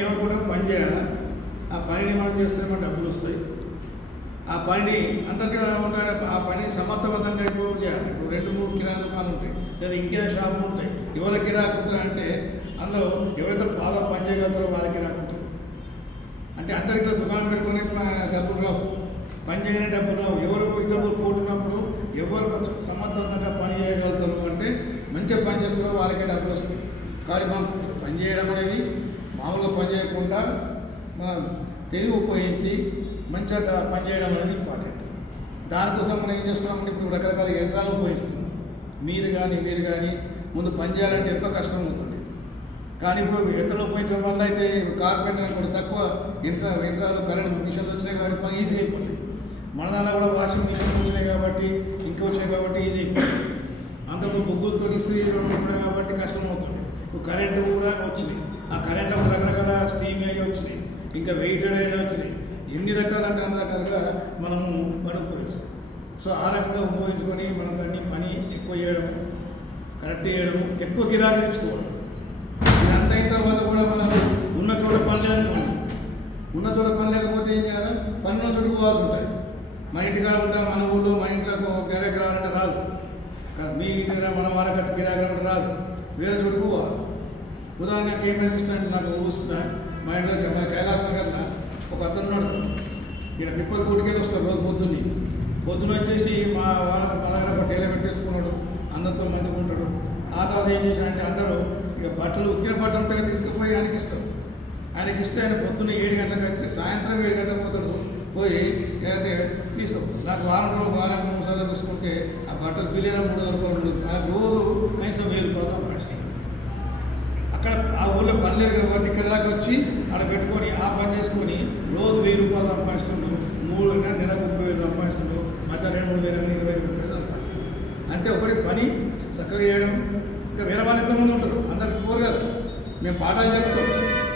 ఏమో కూడా పని చేయాలి? ఆ పనిని మనం చేస్తే డబ్బులు వస్తాయి. ఆ పని అందరికీ ఉంటాడు ఆ పని సమర్థవంతంగా ఎక్కువ చేయాలి. ఇప్పుడు రెండు మూడు కిరాణా దుకాణాలు ఉంటాయి లేదా ఇంకేదో షాపులు ఉంటాయి. ఎవరి రాకుండా అంటే అందులో ఎవరైతే బాగా పని చేయగలుగుతారో వాళ్ళకి గిరాకు ఉంటుంది అంటే అందరికీ దుకాణం పెట్టుకొని డబ్బులు రావు. పని చేయని డబ్బులు రావు. ఎవరు ఇతరులు పోటున్నప్పుడు ఎవరు సమర్థవంతంగా పని చేయగలుగుతారు అంటే మంచిగా పని చేస్తారో వాళ్ళకే డబ్బులు వస్తాయి. కానీ మనం పని చేయడం అనేది మామూలుగా పని చేయకుండా మనం తెలివి ఉపయోగించి మంచిగా పనిచేయడం పని చేయడం అనేది ఇంపార్టెంట్. దానికోసం మనం ఏం చేస్తున్నామంటే ఇప్పుడు రకరకాల యంత్రాలు ఉపయోగిస్తున్నాం. మీరు కానీ మీరు కానీ ముందు పని చేయాలంటే ఎంతో కష్టం అవుతుంది. కానీ ఇప్పుడు యంత్రాలు ఉపయోగించడం వల్ల అయితే కార్పెంటర్ కూడా తక్కువ యంత్ర యంత్రాలు కరెంట్ మిషన్లు వచ్చినాయి కాబట్టి పని ఈజీ అయిపోతుంది. మన దాంట్లో కూడా వాషింగ్ మిషన్లు వచ్చినాయి కాబట్టి ఇంకా వచ్చినాయి కాబట్టి ఈజీ అయిపోతుంది. అంతకు బొగ్గులతో ఇస్త్రీ కాబట్టి కష్టం అవుతుంది. ఇప్పుడు కరెంటు కూడా వచ్చినాయి. ఆ కరెంటు రకరకాల స్టీమ్ అయ్యి వచ్చినాయి. ఇంకా వెయిటెడ్ అయినా వచ్చినాయి. ఎన్ని రకాలంటే అన్ని రకాలుగా మనము మనం ఉపయోగిస్తాం. సో ఆ రకంగా ఉపయోగించుకొని మనం దాన్ని పని ఎక్కువ చేయడం కరెక్ట్ చేయడం ఎక్కువ గిరాకీ తీసుకోవడం. ఇదంతా అయిన తర్వాత కూడా మనం ఉన్న చోట పని లేకపోతే ఉన్న చోట పని లేకపోతే ఏం చేయాలి? పని ఉన్న పోవాల్సి ఉంటుంది. మన ఇంటికాడ ఉంటా మన ఊళ్ళో మన ఇంట్లో గిరాకీ రావాలంటే రాదు. కాదు, మీ ఇంటి దగ్గర మన వాడకట్టు గిరాకీ రావాలంటే రాదు. వేరే చోటు పోవాలి. ఉదాహరణకి ఏం అనిపిస్తుందంటే నాకు ఊస్తున్నా మా ఇంట్లో మా కైలాసం కన్నా ఒక అతను ఉన్నాడు. ఇక్కడ పిప్పల కోటికెళ్ళి వస్తాడు రోజు పొద్దున్నే. పొద్దున వచ్చేసి మా వాళ్ళ మా దగ్గర ఒక పెట్టేసుకున్నాడు. అందరితో మంచిగా ఉంటాడు. ఆ తర్వాత ఏం చేశాడంటే అందరూ ఇక బట్టలు ఉతికిన బట్టలు ఉంటే తీసుకుపోయి ఆయనకి ఇస్తారు. ఆయనకి ఇస్తే ఆయన పొద్దున్న ఏడు గంటలకు వచ్చి సాయంత్రం ఏడు గంటలకు పోతాడు. పోయి ఏంటంటే తీసుకో నాకు వారం రోజులు వారం మూడు సార్లు తీసుకుంటే ఆ బట్టలు బిల్లేరా మూడు వందల రూపాయలు ఉండదు. నాకు రోజు కనీసం వెయ్యి రూపాయలు సంపాదిస్తాను అక్కడ ఆ ఊళ్ళో పని లేదు కాబట్టి ఇక్కడ దాకా వచ్చి అక్కడ పెట్టుకొని ఆ పని చేసుకొని రోజు వెయ్యి రూపాయలు సంపాదిస్తుండ్రు మూడు నెల నెలకు ముప్పై వేలు సంపాదిస్తుండ్రు మధ్య రెండు మూడు వేల ఇరవై ఐదు రూపాయలు సంపాదిస్తుండ్రు అంటే ఒకటి పని చక్కగా చేయడం ఇంకా వేరే వాళ్ళు ఎంతమంది ఉంటారు. అందరికి పోరు మేము పాఠాలు చెప్తాం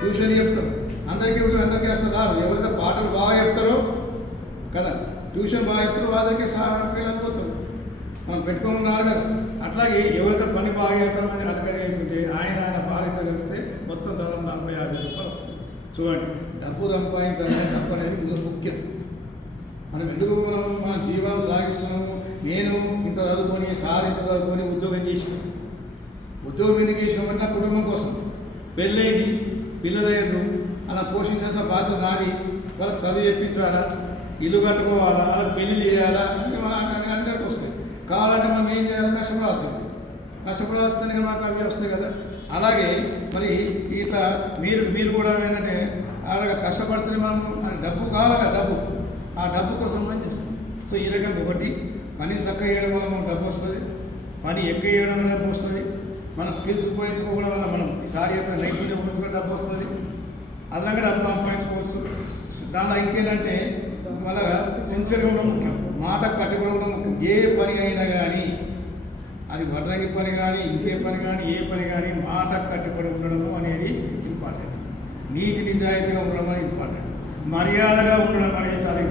ట్యూషన్ చెప్తాం. అందరికీ ఇప్పుడు అందరికీ అసలు ఎవరైతే పాటలు బాగా చెప్తారో కదా. ట్యూషన్ బాగా చెప్తారో వాళ్ళకి సహాయం పిల్లలు పోతారు. మనం పెట్టుకొని రాదు కదా. అట్లాగే ఎవరైతే పని బాగా చేస్తారో అని అడగ చేస్తుంటే ఆయన ఆయన బాధ్యత కలిస్తే మొత్తం దాదాపు నలభై యాభై రూపాయలు వస్తుంది చూడండి డబ్బు సంపాదించాలని డబ్బు అనేది ముందు ముఖ్యం. మనం ఎందుకు మనం మన జీవనం సాగిస్తున్నాము? నేను ఇంత చదువుకొని సార్ ఇంత చదువుకొని ఉద్యోగం చేసిన. ఉద్యోగం ఎందుకు చేసినామంటే నా కుటుంబం కోసం. పెళ్ళైంది పిల్లలైనరు. అలా పోషించాల్సిన బాధ్యత నాది. వాళ్ళకి చదువు చెప్పించాలా? ఇల్లు కట్టుకోవాలా? వాళ్ళకి పెళ్ళి చేయాలా? అన్నీ అన్ని అందరికి వస్తాయి. కావాలంటే మనం ఏం చేయాలి కష్టపడాల్సింది. కష్టపడాల్సింది మాకు అవి వస్తాయి కదా. అలాగే మరి ఇట్లా మీరు మీరు కూడా ఏంటంటే అలాగే కష్టపడితే మనం డబ్బు కావాలి డబ్బు. ఆ డబ్బు కోసం మనం చేస్తాం. సో ఈ రకంగా ఒకటి పని చక్కగా చేయడం వల్ల మనకు డబ్బు వస్తుంది. పని ఎక్కువ చేయడం వల్ల డబ్బు వస్తుంది. మన స్కిల్స్ ఉపయోగించుకోవడం వల్ల మనం ఈసారి చెప్పిన నైపుణ్యం ఉపయోగించుకుని డబ్బు వస్తుంది. అదనంగా డబ్బు సంపాదించుకోవచ్చు. దానిలో ఇంకేంటంటే మళ్ళా సిన్సియర్గా ఉండడం ముఖ్యం. మాట కట్టుబడి ఉండడం ముఖ్యం. ఏ పని అయినా కానీ అది వడ్రంగి పని కానీ ఇంకే పని కానీ ఏ పని కానీ మాట కట్టుబడి ఉండడము అనేది ఇంపార్టెంట్ నీతి నిజాయితీగా ఉండడం అనేది ఇంపార్టెంట్ మర్యాదగా ఉండడం అనేది చాలా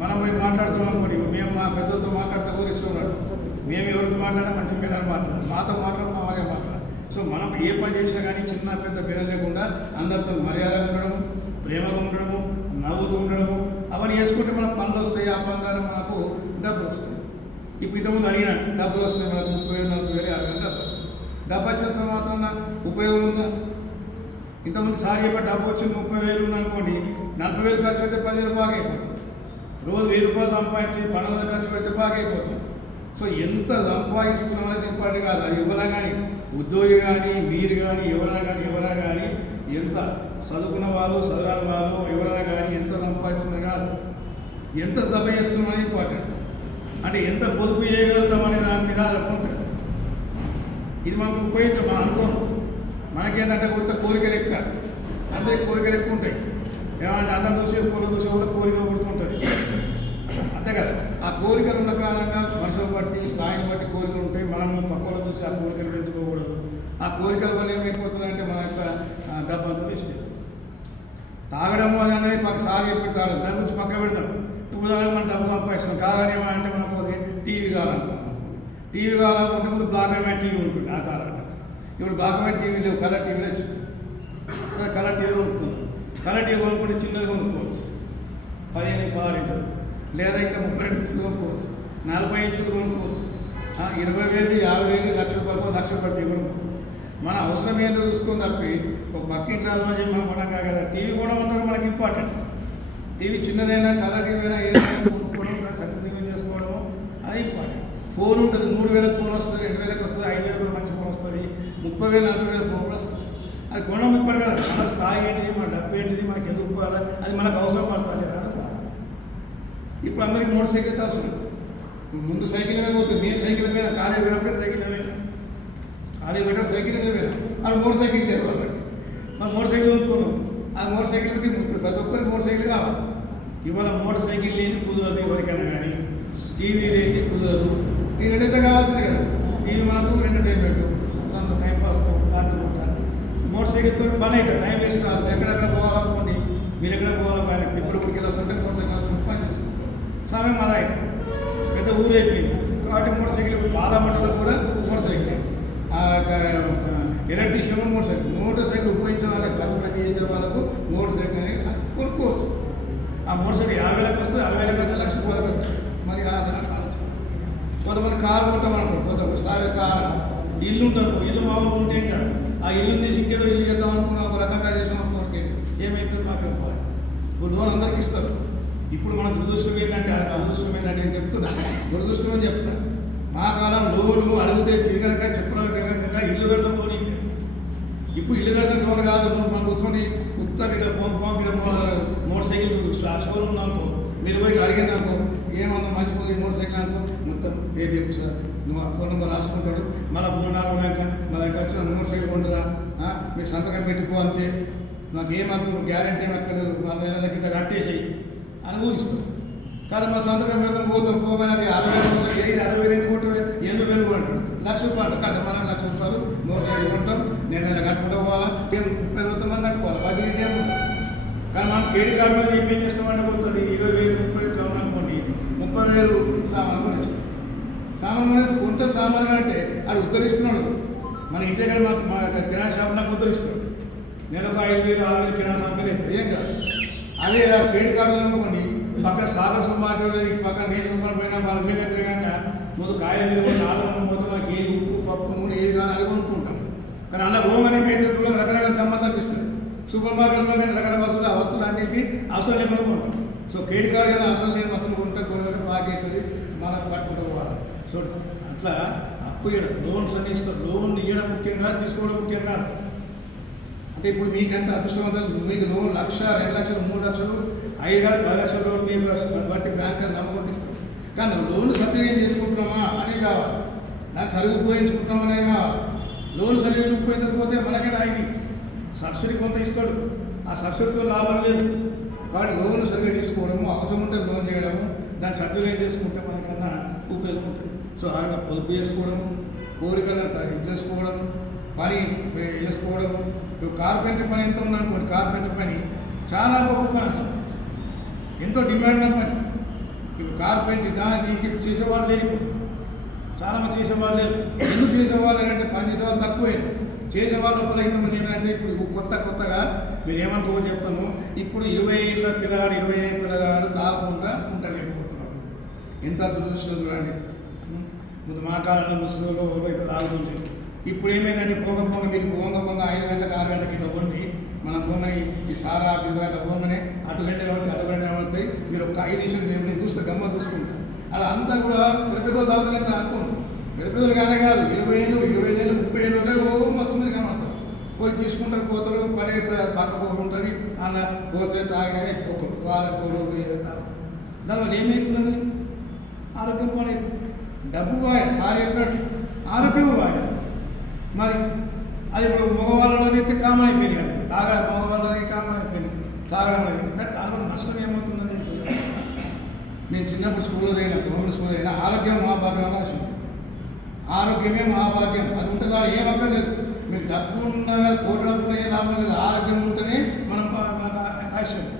మనం పోయి మాట్లాడుతున్నాం అనుకోండి మేము మా పెద్దలతో మాట్లాడితే కోరిస్తున్నాడు మేము ఎవరితో మాట్లాడినా మంచి మీద మాట్లాడాలి మాతో మాట్లాడడం మా వారే మాట్లాడాలి సో మనం ఏ పని చేసినా కానీ చిన్న పెద్ద భేదం లేకుండా అందరితో మర్యాదగా ఉండడము ప్రేమగా ఉండడము నవ్వుతూ ఉండడము అవన్నీ వేసుకుంటే మనకు పనులు వస్తాయి ఆ పని ద్వారా మనకు డబ్బులు వస్తాయి. ఇప్పుడు ఇంతకుముందు అడిగిన డబ్బులు వస్తాయి మనకు ముప్పై వేలు నలభై వేలు యాభై వేలు డబ్బులు వస్తాయి. డబ్బు వచ్చిన మాత్రం ఉపయోగం ఉందా? ఇంతకుముందు సారి చెప్పి డబ్బు వచ్చింది ముప్పై వేలు ఉందనుకోండి నలభై వేలు ఖర్చు పెడితే పదివేలు బాగా అయిపోతుంది రోజు వెయ్యి రూపాయలు సంపాదించి పన్నెండు వందలు ఖర్చు పెడితే బాగా అయిపోతుంది సో ఎంత సంపాదిస్తున్నాం అనేది ఇంపార్టెంట్ కాదు అది ఎవరైనా కానీ ఉద్యోగి కానీ మీరు కానీ ఎవరైనా కానీ ఎవరైనా కానీ ఎంత చదువుకున్న వాళ్ళు చదవని వాళ్ళు ఎవరైనా కానీ ఎంత సంపాదిస్తున్నది కాదు. ఎంత సభ చేస్తున్నాం ఇంపార్టెంట్ అంటే ఎంత పొదుపు చేయగలుగుతాం అనే దాని మీద అనుకుంటారు ఇది మనకు ఉపయోగించం మనం అనుకోము మనకేంటంటే కొత్త కోరికలు ఎక్కువ అందరికి కోరికలు ఎక్కువ ఉంటాయి. ఏమంటే అందరు చూసి కోరిక చూసి కూడా కోరిక కొడుతుంటుంది అంతే కదా. ఆ కోరికలు ఉన్న కారణంగా మనుషులు బట్టి స్థాయిని బట్టి కోరికలు ఉంటాయి. మనం పక్కన చూసి ఆ కోరికలు పెంచుకోకూడదు. ఆ కోరికల వల్ల ఏమి మన యొక్క ఆ, డబ్బు అంతా వేస్ట్ అయిపోతుంది తాగడము అది అనేది పక్క సార్ దాని గురించి పక్క పెడతాం ఇప్పుడు ఉదాహరణకు మనం డబ్బు సంపాదిస్తాం. కాదని ఏమంటే మనకు పోతే టీవీ కావాలనుకున్నాం టీవీ కావాలనుకుంటే ముందు బ్లాక్ అండ్ వైట్ టీవీ ఉంటుంది ఆ కాలంలో. ఇప్పుడు బ్లాక్ అండ్ వైట్ టీవీ లేవు కలర్ టీవీలు వచ్చింది కలర్ టీవీ ఉంటుంది కలర్ టీవీ కొనుక్కుంటే చిన్నది కొనుక్కోవచ్చు. పదిహేను పదహారు ఇంచులు. లేదా ఇంకా ముప్పై రెండు ఇంచులు కొనుక్కోవచ్చు. నలభై ఇంచులు కొనుక్కోవచ్చు. ఇరవై వేలు యాభై వేలు లక్ష రూపాయలు లక్ష రూపాయలు టీవీ కొనుక్కోవచ్చు. మన అవసరం ఏంటో చూసుకొని తప్పి ఒక పక్కింటి రాదు అని చెప్పి మనం కదా. టీవీ కూడా మాత్రం మనకి ఇంపార్టెంట్ టీవీ చిన్నదైనా కలర్ టీవీ అయినా ఏదైనా కొనుక్కోవడం చేసుకోవడం అది ఇంపార్టెంట్. ఫోన్ ఉంటుంది మూడు వేలకు ఫోన్ వస్తుంది రెండు వేలకు వస్తుంది ఐదు వేలకు మంచి ఫోన్ వస్తుంది ముప్పై వేలు నలభై వేల ఫోన్ కూడా వస్తుంది. అది కొనడం ఇప్పటి కదా మన స్థాయి ఏంటిది మన డబ్బు ఏంటిది మనకి ఎందుకు పోవాలి అది మనకు అవసరం పడుతుంది కదా ఇప్పుడు అందరికి మోటార్ సైకిల్ అవసరం ముందు సైకిల్ మీద పోతుంది నేను సైకిల్ మీద కాలేజ్ పోయినప్పుడే సైకిల్ మీద వెళ్ళాను కాలేజ్ సైకిల్ మీద పోయినా. అది మోటార్ సైకిల్ లేదు కాబట్టి. మనం మోటార్ సైకిల్ కొనుక్కున్నాం ఆ మోటార్ సైకిల్కి ఇప్పుడు ప్రతి ఒక్కరికి మోటార్ సైకిల్ కావాలి. ఇవాళ మోటార్ సైకిల్ లేని కుదరదు ఎవరికైనా కానీ టీవీ లేని కుదరదు. ఈ రెండైతే కావాల్సిందే కదా. టీవీ మనకు ఎంటర్టైన్మెంట్ సొంత టైం పాస్ దాంట్లో ఉంటాను మోటార్ సైకిల్తో పని అయితే టైం వేస్ట్ కాదు. ఎక్కడెక్కడ పోవాలనుకోండి మీరు ఎక్కడ పోవాలని ఇప్పుడు ఊరికి వస్తుంటే మోటార్ సైకిల్ వస్తుంటే పని చేస్తుంది సమయం అలా అయితే పెద్ద ఊరు అయిపోయింది. కాబట్టి మోటార్ సైకిల్ బాధ కూడా motor cycle electrician motor cycle motor cycle ఉపయోగించిన వాళ్ళకి పది ప్రతి చేసే వాళ్ళకు మోటార్ సైకిల్ అనేది కొనుక్కోవచ్చు. ఆ మోటార్ సైకిల్ యాభై వేలకు వస్తుంది అరవై వేలకు వస్తే లక్ష రూపాయలు మరి ఆ కొంతమంది కారు కొంటాం అనుకో కొంతమంది స్థాయి కారు ఇల్లు ఉంటారు ఇల్లు మామూలు ఉంటే ఇంకా. కాదు ఆ ఇల్లు తీసి ఇంకేదో ఇల్లు చేద్దాం అనుకున్నా ఒక రకంగా చేసాం అనుకోండి ఏమైతుంది మాకు ఇవ్వాలి ఇప్పుడు లోన్ అందరికి ఇస్తారు. ఇప్పుడు మన దురదృష్టం ఏంటంటే ఆ దురదృష్టం ఏంటంటే నేను చెప్తున్నా. దురదృష్టం అని చెప్తా. మా కాలం లోను అడిగితే తిరగక చెప్పడం తిరగక ఇల్లు పెట్టడం ఇప్పుడు ఇల్లు కడతాం కవర్ కాదు? మన కూర్చొని ఉత్తగా phone phone motor cycle showroom ఉందనుకో అనుకో? మీరు పోయి అడిగాను అనుకో ఏమన్నా మంచిపోతుంది మోటార్ సైకిల్ అనుకో మొత్తం ఏది చెప్పు సార్. నువ్వు ఆ ఫోన్ నెంబర్ రాసుకుంటాడు. మళ్ళీ మూడు నాలుగు ఉన్నాక మా దగ్గర వచ్చిన మోటార్ సైకిల్ కొంటురా మీరు సంతకం పెట్టుకో అంతే. నాకు ఏమాత్రం గ్యారంటీ ఏమి అక్కర్లేదు. నలభై నెలల కింద కట్టేసి అని ఊరిస్తాం కాదు మా సంతకం పెడతాం పోతాం పోమని అది అరవై వేలు అరవై వేలు కొట్టు ఎనిమిది వేలు అంటాడు లక్ష రూపాయలు కాదు మనకు లక్ష రూపాయలు. నేను ఇలా కట్టుకుంటూ పోవాలా? నేను ముప్పై వేలతో మంది కట్టుకోవాలి? వడ్డీ కానీ మనం క్రెడిట్ కార్డు మీద ఏం చేస్తామంటే పోతుంది. ఇరవై వేలు ముప్పై వేలు కావాలి అనుకోండి. ముప్పై వేలు సామాన్ కొనేస్తాం. సామాన్ కొనేసి కొంటే సామాన్ అంటే అది ఉత్తరిస్తున్నాడు మన ఇంటి దగ్గర మాకు మా కిరాణా షాప్ నాకు ఉత్తరిస్తాడు నెలకు ఐదు వేలు ఆరు వేలు కిరాణా సామాన్ అవుతుంది ఏం కాదు. అదే ఆ క్రెడిట్ కార్డు అనుకోండి పక్కన సాగస మార్కెట్ పక్కన నేను సూపర్ పోయినా వాళ్ళ మీద తిరగాక ముందు కాయ మీద కూడా మొత్తం మాకు ఏది ఉప్పు పప్పు నూనె ఏది కానీ అది కొనుక్కుంటాం. కానీ అలా హోమని పేరు కూడా రకరకాల గమ్మత్ అనిపిస్తుంది సూపర్ మార్కెట్లో కానీ రకరకాల వస్తువులు ఆ వస్తువులు అన్నింటి అవసరం లేకుండా కొంటాం సో క్రెడిట్ కార్డు కానీ అవసరం లేని వస్తువులు కొంటే కొనగా బాగా అవుతుంది మనకు పట్టుకుంటూ పోవాలి. సో అట్లా అప్పు ఇవ్వడం లోన్స్ అన్ని ఇస్తారు. లోన్ ఇవ్వడం ముఖ్యంగా తీసుకోవడం ముఖ్యం అంటే ఇప్పుడు మీకు ఎంత అదృష్టవంతం మీకు లోన్ లక్ష రెండు లక్షలు మూడు లక్షలు ఐదు కాదు పది లక్షల లోన్ మీకు బట్టి బ్యాంక్ అది నమ్మకం ఇస్తాం కానీ లోన్ సద్వినియోగం చేసుకుంటున్నామా? అనే కావాలి. దాన్ని సరిగ్గా ఉపయోగించుకుంటున్నామనే కావాలి. లోన్ సరిగ్గా ఉపయోగించకపోతే మనకైనా ఇది? సబ్సిడీ కొంత ఇస్తాడు. ఆ సబ్సిడీతో లాభం లేదు. వాడు లోన్ సరిగ్గా తీసుకోవడము అవసరం ఉంటే లోన్ చేయడము దాన్ని సద్వినియోగం చేసుకుంటే మనకన్నా ఉపయోగం ఉంటుంది. సో ఆయన పొదుపు చేసుకోవడం కోరికలను ఇది చేసుకోవడం పని వేసుకోవడము చేసుకోవడం. ఇప్పుడు కార్పెంటర్ పని ఎంత ఉందనుకోండి కార్పెంటర్ పని చాలా గొప్ప పని అసలు. ఎంతో డిమాండ్ పని. ఇప్పుడు కార్పెంటర్ దానికి చేసేవాళ్ళు లేరు ఇప్పుడు చాలా మంది చేసేవాళ్ళు లేరు. ఎందుకు చేసేవాళ్ళు అంటే పని చేసేవాళ్ళు తక్కువే. చేసేవాళ్ళు లోపల ఇంతమంది ఏంటంటే ఇప్పుడు కొత్త కొత్తగా మీరు ఏమనుకోవని చెప్తాను. ఇప్పుడు ఇరవై ఏళ్ళ పిల్లగాడు ఇరవై ఐదు పిల్లగాడు తాగకుండా ఉండలేకపోతున్నాడు. ఎంత దురదృష్టం చూడండి ముందు మా కాలంలో ముసలిలో అయితే తాగుతుండే ఇప్పుడు ఏమైందంటే పొంగ పొంగ మీరు పొంగ పొంగ ఐదు గంటలకు ఆరు గంటలకి ఇట్లా కొండి మన పొంగని ఈ సారా ఆఫీస్ గంట పొంగనే అటు గంట ఏమవుతాయి అటు గంట ఏమవుతాయి మీరు ఒక ఐదు నిమిషాలు ఏమైనా చూస్తే గమ్మ చూసుకుంటారు అలా అంతా కూడా పెద్ద పెద్దలు తాగుతుంది అనుకోండి పెద్ద పెద్దలు కానే కాదు ఇరవై ఏళ్ళు ఇరవై ఐదు ఏళ్ళు ముప్పై ఏళ్ళు ఉంటే ఓ మస్తు మంది కనబడతారు. పోయి తీసుకుంటారు పోతారు పని పక్క ఉంటుంది అలా పోసే తాగే ఒక వారం రోజు దానివల్ల ఏమవుతున్నది ఆరోగ్యం పాడవుతుంది డబ్బు బాయ్ సార్ చెప్పినట్టు ఆరోగ్యం వాయ మరి అది ఇప్పుడు మగవాళ్ళది అయితే కామన్ అయిపోయింది కదా. తాగ మగవాళ్ళది కామన్ అయిపోయింది. తాగడం అనేది. దానివల్ల నష్టం ఏమవుతుందని నేను చిన్నప్పుడు స్కూల్లో అయినా గవర్నమెంట్ స్కూల్ అయినా ఆరోగ్యం మా భాగంగా రాసి ఆరోగ్యమే మహాభాగ్యం. అది ఉంటుందా? ఏం అక్కర్లేదు. మీరు డబ్బు ఉన్న కోటి డబ్బు ఏ లాభం లేదు. ఆరోగ్యం ఉంటేనే మనం ప- ఆశయం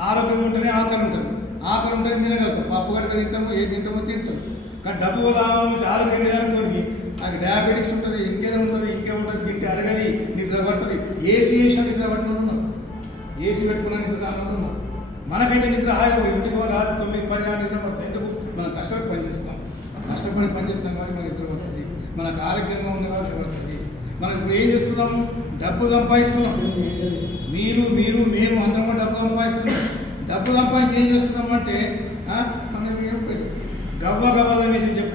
ఆరోగ్యం ఉంటేనే ఆకలి ఉంటుంది. ఆకలి ఉంటేనే తినగలుగుతాం. పప్పు గడక తింటాము ఏది తింటామో తింటాం. కానీ డబ్బు లాభం ఆరోగ్యం లేదనుకోండి నాకు డయాబెటిక్స్ ఉంటుంది ఇంకేదో ఉంటుంది ఇంకే ఉంటుంది తింటే అడగది నిద్ర పడుతుంది ఏసీ వేసిన నిద్ర పట్టిన ఉన్నారు ఏసీ మనకైతే నిద్ర హాయిగా నిద్ర ఇంటికి ఇంటికో రాత్రి తొమ్మిది పది గంటల నిద్ర పడుతుంది. ఎందుకు? మనం కష్టపడి పని కష్టపడి పని చేస్తాం కాబట్టి మనకి నిద్ర పడుతుంది మనకు ఆరోగ్యంగా ఉంది కాబట్టి పడుతుంది మనం ఇప్పుడు ఏం చేస్తున్నాము? డబ్బు సంపాదిస్తున్నాం. మీరు మీరు మేము అందరం కూడా డబ్బు సంపాదిస్తున్నాం. డబ్బు సంపాదించి ఏం చేస్తున్నామంటే మనం ఏం గవ్వ గవ్వలు అనేది చెప్తుంటాం